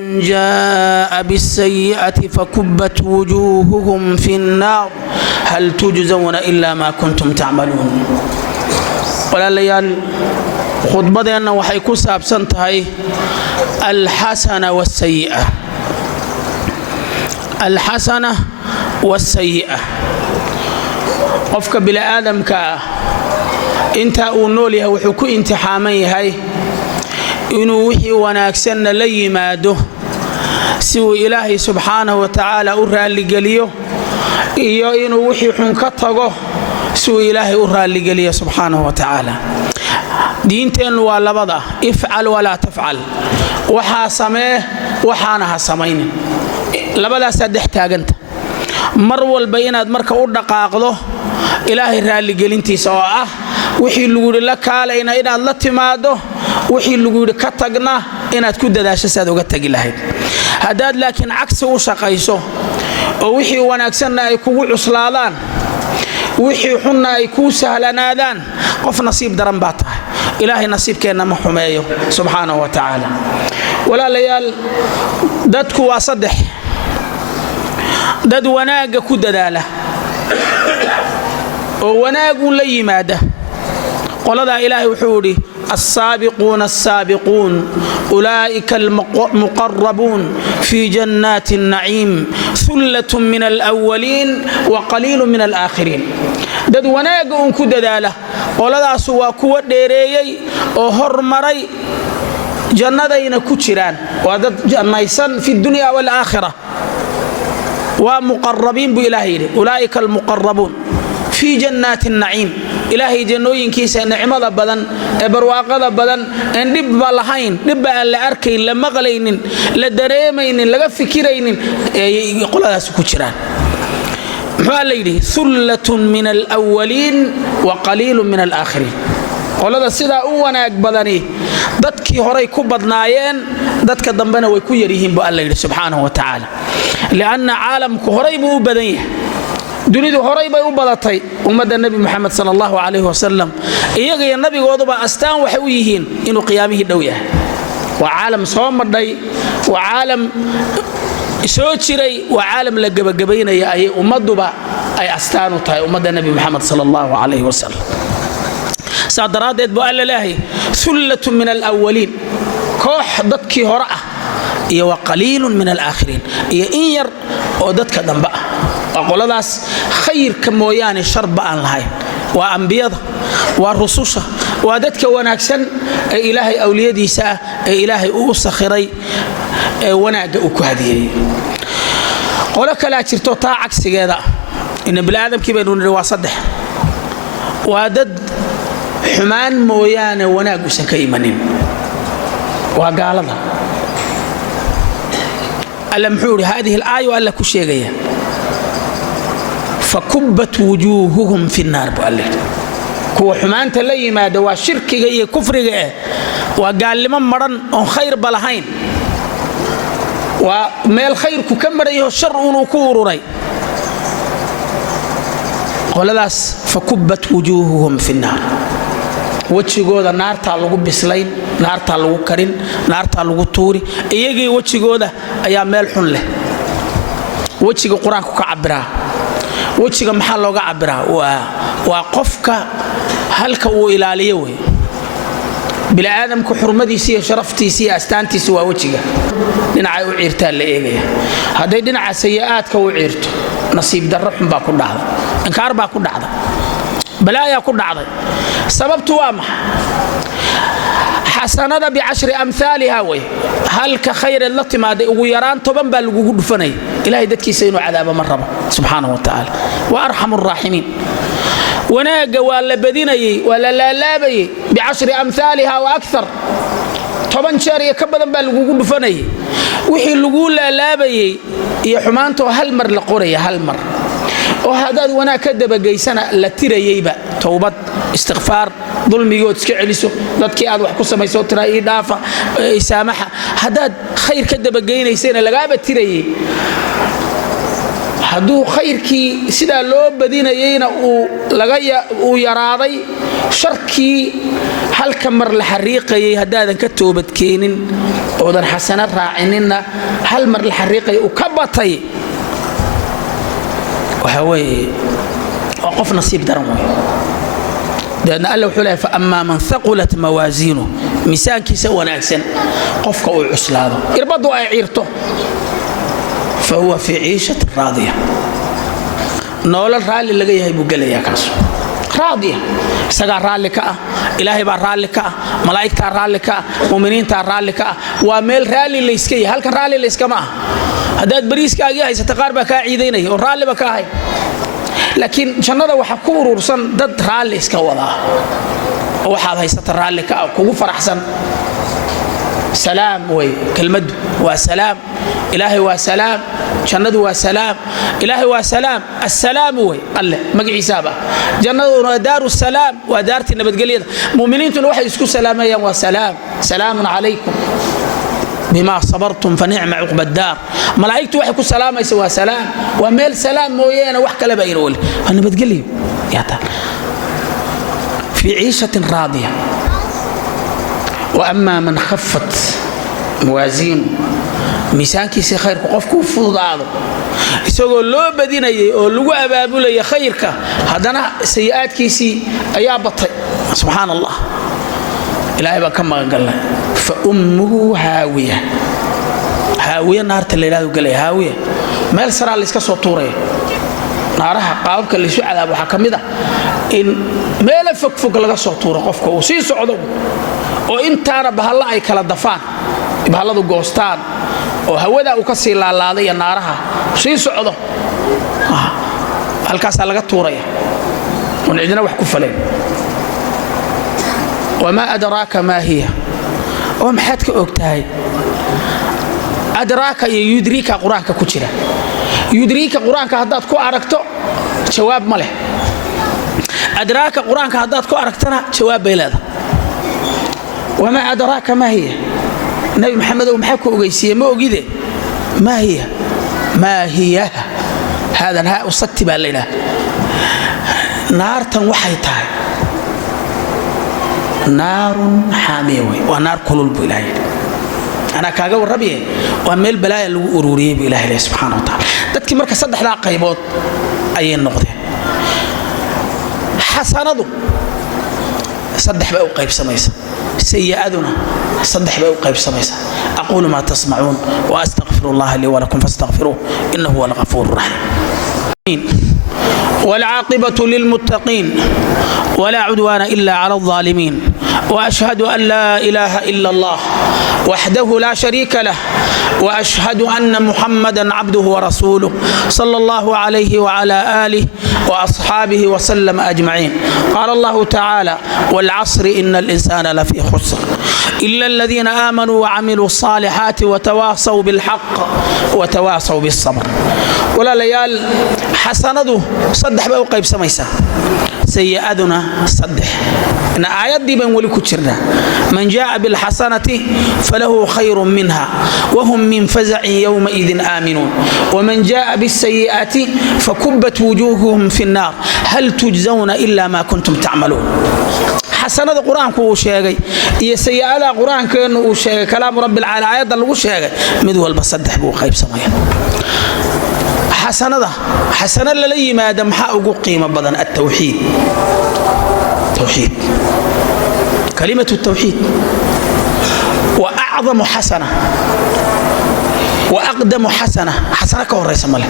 جاء بالسيئة فكبت وجوههم في النار هل تجزون إلا ما كنتم تعملون. ولا ليال خطبتنا waxay ku saabsan tahay الحسنة والسيئة. الحسنة والسيئة qofka bil aadamka inta uu nool yahay wuxuu ku imtixaaman yahay inuu wixii wanaagsan la yimaado si uu Ilaahay subhanahu wa ta'ala u raali galiyo iyo inuu wixii xun ka tago si uu Ilaahay u raali galiyo subhanahu wa ta'ala. diinteenu waa labada ifcal wala tafcal, waxa samee waxaana ha samaynin, labadaas saddex taaganta mar walba inaad marka u dhaqaaqdo Ilaahay raali gelintiisa oo ah wixii lagu yiri la kaalayna inaad la timaado, wixii lagu yiri ka tagna inaad ku dadaasho saad uga tagi lahayd. hadaad laakiin cagsi u shaqayso oo wixii wanaagsan ay kugu cuslaadaan wixii xunna ay ku sahlanaadaan qof nasiib daran baa tahay. Ilaahay nasiibkeena ma xumeeyo subhanahu wa ta'ala. walaalayaal dadku waa saddex, dad wanaaga ku dadaala oo wanaagu la yimaada. qolada Ilaahay wuxuu yiri السابقون السابقون أولئك المقربون في جنات النعيم ثلة من الأولين وقليل من الآخرين. dad wanaaga uu ku dadaala qoladaas waa kuwa dheereeyay oo hormaray jannadayna ku jiraan, waa dad jannaysan fi dunya wal aakhirah. waa muqarrabiin bu Ilaahay أولئك المقربون في جنات النعيم. إلهي جنوينكيسا نعمة بدن برواقة بدن ان دب لهين دب لا أركين لا مغلين لا دريمين لا فكرين يقول هذا سكوتشران. فالليل ثلة من الأولين وقليل من الآخرين. قال هذا سيدا وانا بدني دتك هراي كبدنايين دتك دنبنا ويكو يريهم بالله سبحانه وتعالى، لأن عالم هراي بو بدنيه dunidu horay bay u badatay ummadda nabi Muhammad sallallahu alayhi wasallam. iyaga iyo nabigooduba astaan waxay u yihiin inuu qiyaamihii dhow yahay. waa caalam soo madhay, waa caalam soo jiray, waa caalam la gabagabaynaya ay ummaduba ay astaan u tahay ummadda nabi Muhammad sallallahu alayhi wasallam. saadaradeed buu Ilaahay sullatun min al-awwalin, koox dadkii hore ah iyo wa qaliilun min al-aakhirin, iyo in yar oo dadka dambe ah. qoladaas khayrka mooyaane sharba aan lahayn. waa anbiyada, waa rususha, waa dadka wanaagsan ee Ilaahay awliyadiisa ah ee Ilaahay uu sakhiray ee wanaaga uu ku hadiyay. qolo kala jirto taa cagsigeeda in bilaadamkii baynu niri waa saddex, waa dad xumaan mooyaane wanaag u ka imanin. waa gaalada. alla muxuu yiri hadhihi al-aaya alla ku sheegaya فكبت وجوههم في النار بالله. كو حمانت لا يماده waa shirkiga iyo kufriga waa gaalimo maran oo khayr balahayn, waa meel khayrku ka marayo shar uu ku ururay. qoladaas فكبت وجوههم في النار, wajigooda naarta lagu bislayn, naarta lagu karin, naarta lagu tuuri. iyagii wajigooda ayaa meel xun leh. wajiga quraanku ka cabiraa, wajiga maxaa looga cabiraa? waa qofka halka uu ilaaliyo way. bila aadamku xurmadiisa iyo sharaftiisa iyo astaantiisa waa wajiga. dhinaca uu ciirtaa la eegaya. haday dhinaca sayi'aadka uu ciirto nasiib darro xun baa ku dhacda, inkaar baa ku dhacda, balaaya ku dhacday. sababtu waa maxay? حسنة بعشر أمثالها وي هل كخير الله تمادي ويران طبعا بالوجود دفني إلهي دتك سينو عذاب مرة سبحانه وتعالى وأرحم الراحمين. وناجا ولا بديني ولا لا بي بعشر أمثالها وأكثر طبعا شاري كبدا بالوجود دفني وحي اللجول لا بي يا حمانته هالمر لقرية هالمر وهذا وانا كدب جيسنا لا ترى يبا توبة استغفار ظلمي iska celiso dadkii aad wax ku samayso tira ii dhaafa saamaxa. hadaad khayr ka daba geynaysan laga ba tirayay hadduu khayrkii sidaa loo badinayeyna uu yaraaday sharkii halka mar la xariiqayay haddaadan ka toobadkeenin oodan xasano raacininna hal mar la xariiqaya uu ka batay waxa weeye waa qof nasiib daran wey daadna alla wuxuu leeyahay fa ammaa man haqulat mawaasiinu miisaankiisa wanaagsan qofka uu cuslaado irbaddu ay ciirto fa huwa fii ciishatin raadiya nolol raalli laga yahay buu gelayaa kaas raadiya isagaa raalli ka ah ilaahay baa raalli ka ah malaa'igtaa raalli ka ah mu'miniintaa raalli ka ah waa meel raalli layska yahay halkan raalli layskama ah haddaad bariiskaagii haysata qaar baa kaa ciidaynaya oo raalliba ka ahay laakiin jannada waxaa ku urursan dad raalli iska wadaa oo waxaad haysata raalli ka ah kugu faraxsan salaam way kelmaddu waa salaam ilaahay waa salaam jannadu waa salaam ilaahay waa salaam assalaamu way alle magaciisaaba jannaduna waa daaru salaam waa daartii nabadgelyada mu'miniintuna waxay isku salaamayaan waa salaam salaamun calaykum bima sabartum fa ni'ma uqba ad-dar malaa'iktu waxay ku salaamaysa waa salaam waa meel salaam mooyeena wax kale ba irool nabadgelyo yaata fi 'ishatin raadiya wa amma man khaffat mawazin miisaankiisa khayrku qofku fududaado isagoo loo badinayay oo lagu abaabulay khayrka hadana sayi'aadkiisi ayaa batay subhanallah ilaahay baa ka magan galay fa ummuhu haawiya haawiya naarta leeyahay galay haawiya meel sara la iska soo tuuray naaraha qaabka la isu cadaab waxa kamida in meel fog laga soo tuuro qofka uu sii socdo oo intaana bahalla ay kala dafaan bahalladu goostaan oo hawada uu ka sii laalaaday naaraha sii socdo halkaas laga tuuraya oo cidina wax ku faleen wama adraka ma hiya oo maxaad ka ogtahay adraka iyo yudrika quraanka ku jira yudrika quraanka hadaad ku aragto jawaab ma leh adraka quraanka hadaad ku aragtana jawaab bay leedahay wama adraka ma hiya nabi maxamed oo maxaa ku ogeysiiyay ma ogide ma hiya hada ha usati baa leeyahay naartan waxay tahay naarun haamiya ونار كلول بالله أنا كاجا وربيه وأميل بلاي اللي أروريه بالله سبحانه وتعالى تذكر مركز صدق لا قيبات أي النقطة حسنه صدق بقى قيب سميسة سيئاتنا صدق بقى قيب سميسة أقول ما تسمعون وأستغفر الله لي ولكم فاستغفروه إنه هو الغفور الرحيم والعاقبة للمتقين ولا عدوان إلا على الظالمين وأشهد أن لا إله إلا الله وحده لا شريك له وأشهد أن محمدًا عبده ورسوله صلى الله عليه وعلى آله وأصحابه وسلم أجمعين. قال الله تعالى: والعصر إن الإنسان لفي خسر إلا الذين آمنوا وعملوا الصالحات وتواصوا بالحق وتواصوا بالصبر. ولا ليال حسنده صدح بقى قيب سميسة سيئاتنا صدح إن آيات دي بنقول كتيرنا من جاء بالحسنة فله خير منها وهم من فزع يومئذ آمنون ومن جاء بالسيئات فكبت وجوههم في النار هل تجزون إلا ما كنتم تعملون. حسنة القرآن كو شيغي يا سيئات القرآن كانوا شيغي كلام رب العالمين آيات لو شيغي مدول بصدح بو قيب سمية. حسنة للي ما دام حقه قيمة بدن التوحيد. توحيد كلمة التوحيد وأعظم حسنة وأقدم حسنة كوريس ماله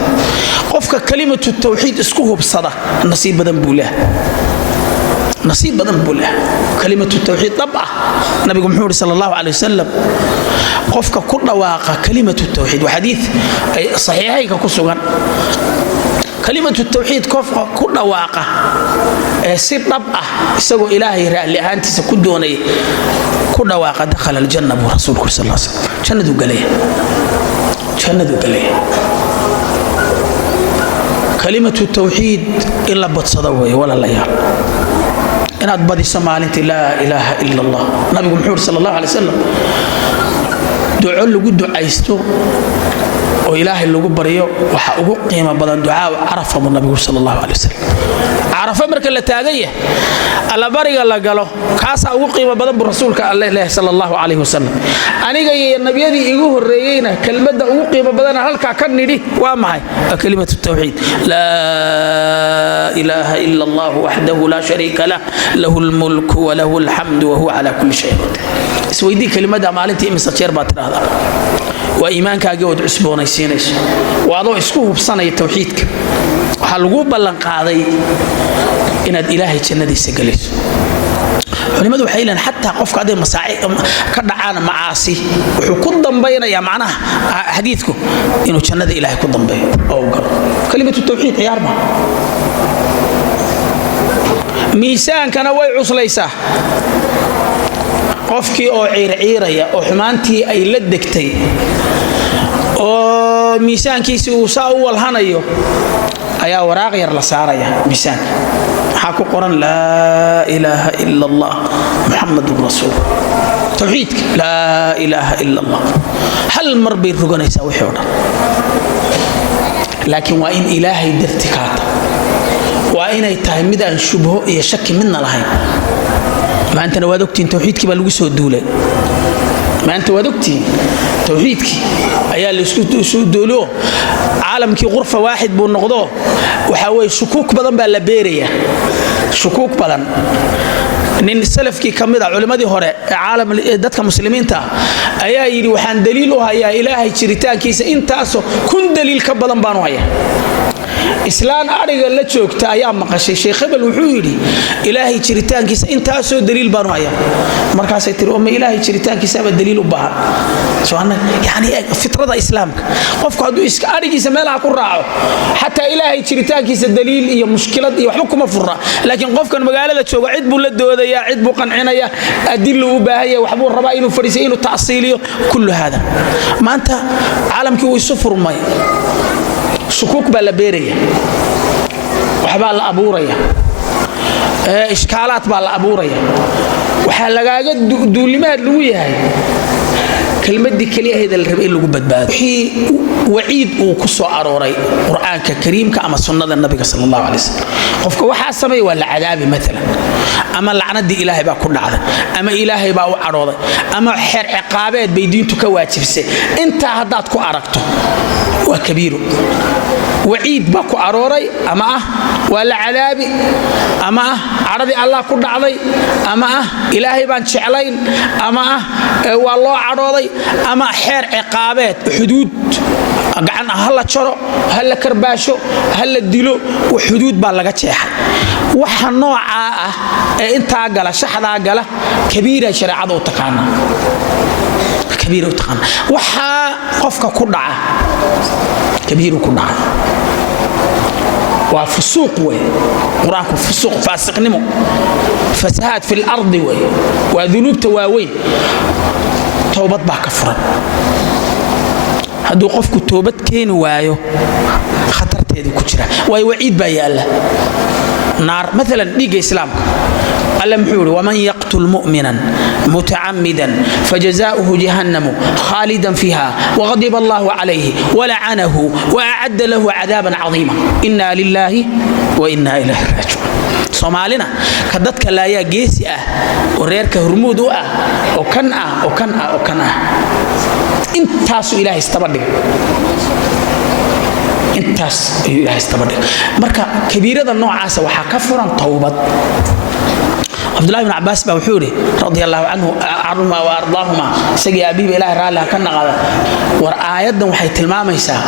قفك كلمة التوحيد اسكوه بالصدى نصيب بدن بوله نصيب بدن بوله كلمة التوحيد طبعا النبي محمد صلى الله عليه وسلم قفك كل واقع كلمة التوحيد وحديث صحيحيك كسوغان كلمة التوحيد كفر كل واقع سير طبعا يسوي إلهي رأي أنت سكدوني كل واقع دخل الجنة برسولك صلى الله عليه وسلم شندوا قليه كلمة التوحيد إلا بتصدوي ولا ليال إن أتبدي سمالنت لا إله إلا الله نبي محمد صلى الله عليه وسلم دعوا له قد عيستو وإلهي اللي بريو وحقوق قيمة بدن دعاء عرفه من النبي صلى الله عليه وسلم عرفه مركل التاجية الله بريق الله قاله كاسا قيمة بدن برسولك الله صلى الله عليه وسلم أنا جاي النبي دي يجوه الرجينا كلمة قيمة بدن هلك كني دي ومعي كلمة التوحيد لا إله إلا الله وحده لا شريك له له الملك وله الحمد وهو على كل شيء قدير سويدي كلمة مالتي مسجر باتر هذا وإيمانك جود عسبون يسينش وأضو إسكوه بصنع توحيدك وحلقوا بلنقاضي إن الإلهي جندي سجلس ولماذا حيلا حتى قف قاعد المساعي كدعانا معاصي وحكون ضمبينا يا معناه حديثكم إنه جند إلهي كون ضمبي أو قال كلمة التوحيد يا رب ميسان كان ويعص ليسه qofkii oo ciirciiraya oo xumaantii ay la degtay oo miisaankiisa uu saa u walhanayo ayaa waraaq yar la saaraya miisaan waxa ku qoran la ilaha illa allah muhammadur rasuul tawxiid la ilaha illa allah hal mar bay ruganaysaa wixii oo dhan laakiin waa in ilaahay dartikaata waa inay tahay mid aan shubho iyo shaki midna lahayn ما أنت نوادكتين توحيدك بالوسود دولة ما أنت وادكتين توحيدك أيها اللي سود دولو عالم كي غرفة واحد بالنقضاء وحاول شكوك بدن باللبيرية شكوك بدن إن السلف كي كمدا علماء دي هراء عالم دتك مسلمين تا أيها يري وحان دليلها يا إلهي شريتان كيس إنت أسو كن دليل كبدن بانوية إسلام أرجع لتشوك تأيام مقاشي شيخ قبل وحوري إلهي شريتان كيس أنت أسو دليل بانوية مركز يترو أم إلهي شريتان كيس أبد دليل وبها شو أنا يعني فطرة إسلامك قف قادو إسك أرجع سمالها كراعه حتى إلهي شريتان كيس الدليل هي مشكلة يحكم فرة لكن قف كان مقالة لتشوك عد بولد هذا يا عد بقنعنا يا أدل وباهية وحبور ربائل وفريسين وتعصيلي كل هذا ما أنت عالم كي يسفر ماي شكوك بالبيرية وحبال الأبورية إشكالات بالأبورية وحلقات دولمات لوية هاي كلمة دي كلية هيدا الربيع اللي قبت بعد وحي وعيد وكسو عروري قرآن كريم كأما سنة النبي صلى الله عليه وسلم قفك وحا السمي ولا عذابي مثلا أما اللعنة دي إلهي با كنا عذاب أما إلهي با عروضي أما حر عقابات بيدين تكواتي بسي انت هداتكو عرقتو وكبير وعيد باكو عروري أما ولا عذابي أما عرضي الله كنا عضي أما إلهي بان شعلين أما والله عروضي أما حر عقابات حدود قعنا هلا تشرو هلا كرباشو هلا ديلو وحدود بالغا جيحay waxa nooca ah ee inta gala shaxda gala kabiira shariicada u taqaana kabiira u taqaana waxa qofka ku dhaca kabiiru ku dhaca waa fusuuq way quraanku fusuuq faasiqnimo fasaad fil ardi way waa dhunubta waaweyn toobad baa ka furan hadduu qofku toobad keeni waayo khatarteedu ku jira way waciid baa yaala naar مثلا dhiga islaamka alla muxuu yiri waman yaqtul mu'minan muta'ammidan fajazaaؤuhu jahannamu khalidan fiha wa ghadiba Allahu alayhi wa la'anahu wa a'adda lahu 'adaban 'azima inna lillahi wa inna ilayhi raji'un Soomaalina ka dadka laaya geesi ah oo reerka hormuud u ah oo kan ah intaas ilaahay istabadhig intaas ilaahay istabadhig marka kabiirada noocaas waxa ka furan tawbad Abdullah ibn Abbas baa wuxuu yiri radiyallahu anhu arma wa ardahuma isagii abiib ilaahay raala ka naqada war aayadan waxay tilmaamaysaa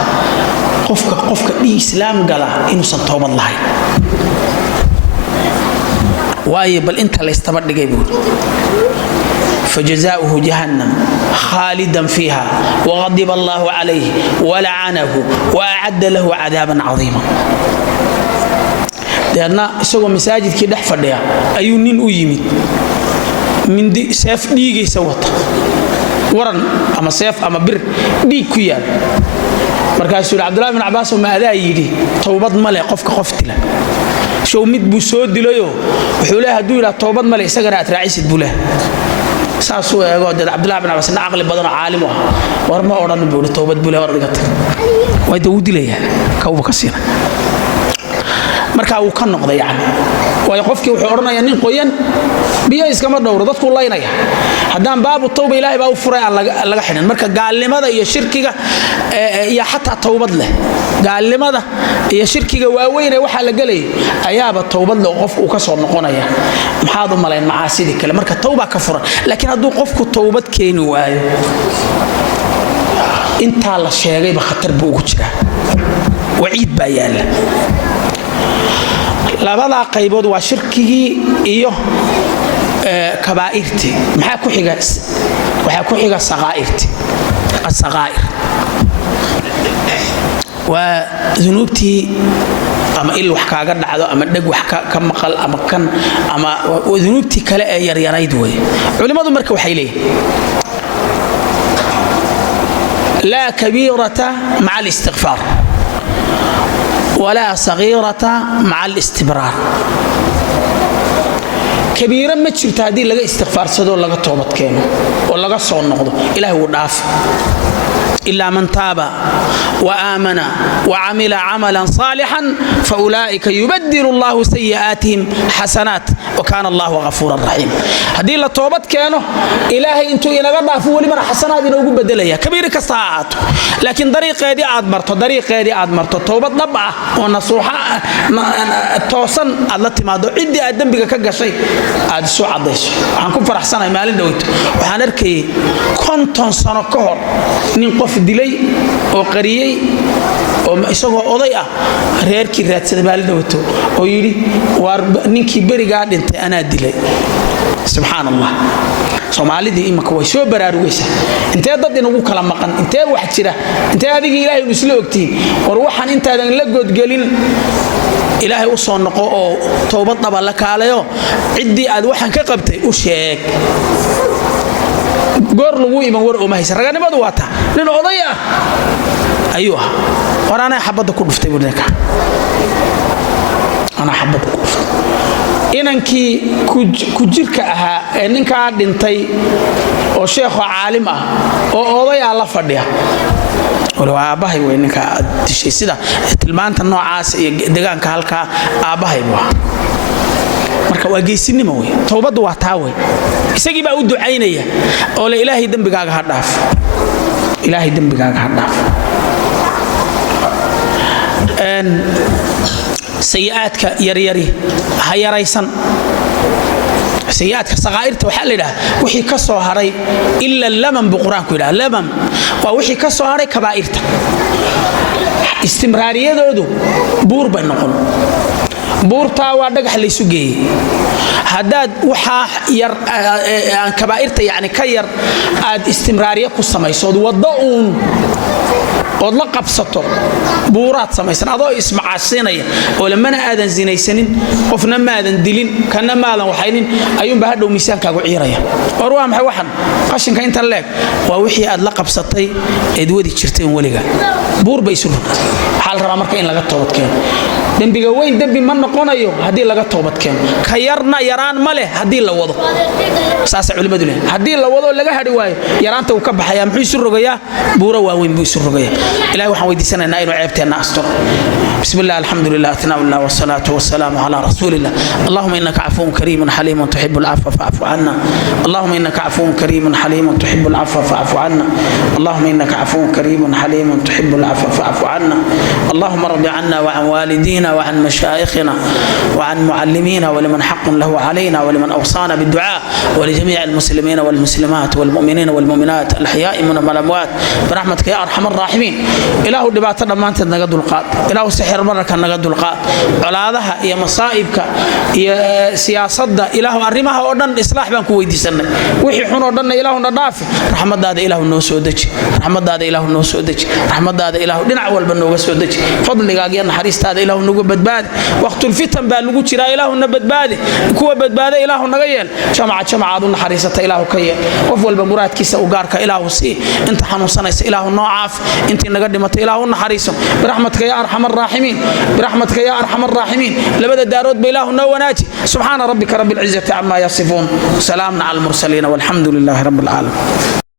qofka islaam gala inuusan tawbad lahayn waaye bal inta la istabadhigay buu فجزاؤه جهنم خالدا فيها وغضب الله عليه ولعنه وأعد له عذابا عظيما لأن سوى مساجد كده فديا أيونين أيمين من دي سيف ديجي سوت ورن أما سيف أما بر دي كيان مركز سورة عبد الله بن عباس وما أدا يجي توبض ملأ قفت له شو مد بسود دليو وحولها دولا توبض ملأ سجرات رئيس البلاد saasuu eego dad Abdullah ibn Abbas aqli badan oo caalim ah war ma oran buu toobad buu leeyahay wardigata way dawdilayah kawba ka siina marka uu ka noqday yaani way qofkii wuxuu oranayaa nin qoyan biyo iskama dhowro dadku laynaya hadaan baabu tawba ilaahay baa u furay laga xidhan marka gaalnimada iyo shirkiga iyo xataa tawbad leh gaalnimada iyo shirkiga waaweyn ee waxa la galay ayaaba tawbad leh qofku ka soo noqonaya maxaad u malayn macaasidi kale marka tawba ka furan laakiin haduu qofku tawbad keeni waayo inta la sheegay ba khatar buu ugu jiraa waciid baa yaala labada qaybood waa shirkigi iyo kabaa'irti waxa ku xiga saqaa'irti as-saqaa'ir wa dhunubti ama il wax kaaga dhacdo ama dhag wax ka maqal ama kan ama dhunubti kale ee yaryarayd way culimadu marka waxay leeyihiin la kabirata ma'a al-istighfar ولا صغيرة مع الاستمرار كبيرة ما تشرت هذه لغا استغفار سدو لغا توبت كينو ولغا سو نقدو إلهي وداف إلا من تاب وآمن وعمل عملا صالحا فأولئك يبدل الله سيئاتهم حسنات وكان الله غفورا رحيما هذه لا توبت كانوا إلهي انتو ينغا دافو ولي مر حسنات انو بدليا كبير كساعات لكن طريقيدي اد مرتو توبت دبعه ونصوحه توسن الله تمادو عيدي ادنبيga ka gashay aad soo cadayso waxaan ku faraxsanahay maalin dhaweyto waxaan arkay 50 sano ka hor nin qof dilay oo qariyay oo isagoo oday ah reerkii raadsaday maalin dhaweyto oo yiri war ninkii beriga dhintay ana dilay subhanallah Soomaalida imaka way soo baraarugaysa intee dad inagu kala maqan intee wax jira intee adiga Ilaahay uu isla ogtiin war waxaan intaadan la godgelin Ilaahay u soo noqo oo toobad dhaba la kaalayo cidii aad waxan ka qabtay u sheeg goor lagu iman war oo ma haysan raganimadu waa taa nin oday ah ayuha waraana xabada ku dhuftay burneeka ana xabada ku dhuftay inankii ku jirka ahaa ee ninka dhintay oo sheekh caalim ah oo oday la fadhiya wala aabahay way ninka dishay sida tilmaanta noocaas iyo deegaanka halka aabahay baa marka waa geesinimo way toobadu waa taa way isagii baa u ducaynaya oo la ilaahay dambigaaga ha dhaaf ilaahay dambigaaga ha dhaaf سيئاتك يريري هيريسن سيئاتك صغائرته waxa la yiraahdaa wixii ka soo haray illa lamam buqraanku yiraahdaa lamam waa wixii ka soo haray kabaa'irta istimraariyadoodu buur bay noqon buurta waa dhagax la isu geeyay hadaad waxa yar aan kabaa'irta yaani ka yar aad istimraariye ku samayso wada oo la qabsato buuraad samaysan adoo ismacaasinaya oo lamana aadan zinaysanin qofna ma aadan dilin kana ma aadan waxaynin ayuun baa hadhow miisaankaagu ciiraya war waa maxay waxan qashinka inta leeg waa wixii aad la qabsatay eed wadi jirtay waliga buur bay isu rogtay xal raba marka in laga toobad keeno dambiga weyn dambi ma noqonayo hadii laga toobad keeno ka yarna yaraan ma leh hadii la wado saas culimadu leh hadii la wado laga hadhi waayo yaraanta uu ka baxaya muxuu isu rogayaa buura waaweyn buu isu rogayaa ilaahay waxaan weydiisanaynaa inuu ceebteena asturo بسم الله الحمد لله ثناء الله والصلاة والسلام على رسول الله اللهم إنك عفو كريم حليم تحب العفو فاعف عنا اللهم إنك عفو كريم حليم تحب العفو فاعف عنا اللهم إنك عفو كريم حليم تحب العفو فاعف عنا اللهم رضي عنا وعن والدينا وعن مشايخنا وعن معلمينا ولمن حق له علينا ولمن أوصانا بالدعاء ولجميع المسلمين والمسلمات والمؤمنين والمؤمنات الأحياء منهم والأموات برحمتك يا أرحم الراحمين إله دبعتنا ما أنت نقد القاد إله سحر مرك نقد القاد colaadaha iyo masaa'ibka iyo siyaasadda ilaahu arimaha oo dhan islaax baan ku weydiisanay wixii xun oo dhan ilaahu na dhaaf raxmadaada ilaahu noo soo deji raxmadaada ilaahu noo soo deji raxmadaada ilaahu dhinac walba nooga soo deji fadligaaga iyo naxariistaada ilaahu nagu badbaadi waqtul fitan baa lagu jira ilaahu na badbaadi kuwa badbaada ilaahu naga yeel jamaacadu naxariisata ilaahu ka yeel qof walba muraadkiisa u gaarka ilaahu si inta xanuunsanaysa ilaahu noo caaf inta نقد مت إله النحريسم برحمتك يا أرحم الراحمين برحمتك يا أرحم الراحمين لبدا دارود بإله نوناتي سبحان ربك رب العزة عما يصفون سلام على المرسلين والحمد لله رب العالمين